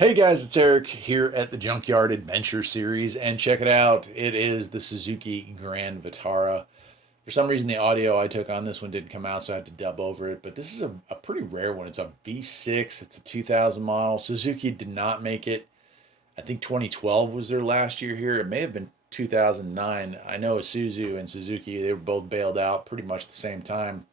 Hey guys, it's Eric here at the Junkyard Adventure Series, and check it out. It is the Suzuki Grand Vitara. For some reason, the audio I took on this one didn't come out, so I had to dub over it. But this is a pretty rare one. It's a V6, it's a 2000 model. Suzuki did not make it. I think 2012 was their last year here. It may have been 2009. I know Isuzu and Suzuki, they were both bailed out pretty much the same time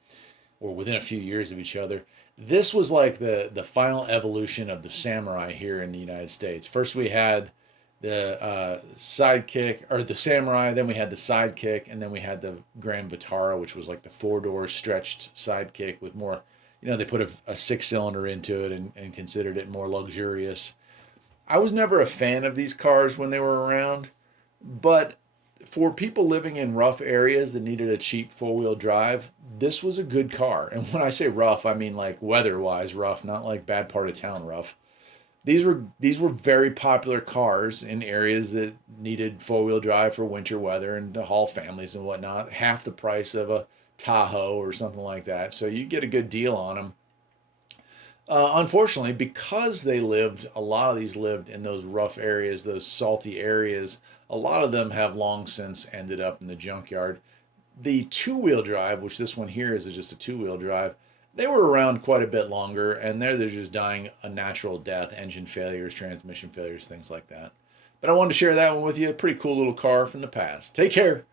or within a few years of each other. This was like the final evolution of the Samurai here in the United States. First we had the Sidekick or the Samurai, then we had the Sidekick, and then we had the Grand Vitara, which was like the four-door stretched Sidekick with more. They put a six-cylinder into it and considered it more luxurious. I was never a fan of these cars when they were around, but for people living in rough areas that needed a cheap four-wheel drive, this was a good car. And when I say rough, I mean like weather-wise rough, not like bad part of town rough. These were very popular cars in areas that needed four-wheel drive for winter weather and to haul families and whatnot. Half the price of a Tahoe or something like that. So you get a good deal on them. Unfortunately, because a lot of these lived in those rough areas, those salty areas, a lot of them have long since ended up in the junkyard. The two-wheel drive, which this one here is just a two-wheel drive, they were around quite a bit longer, and they're just dying a natural death, engine failures, transmission failures, things like that. But I wanted to share that one with you. A pretty cool little car from the past. Take care.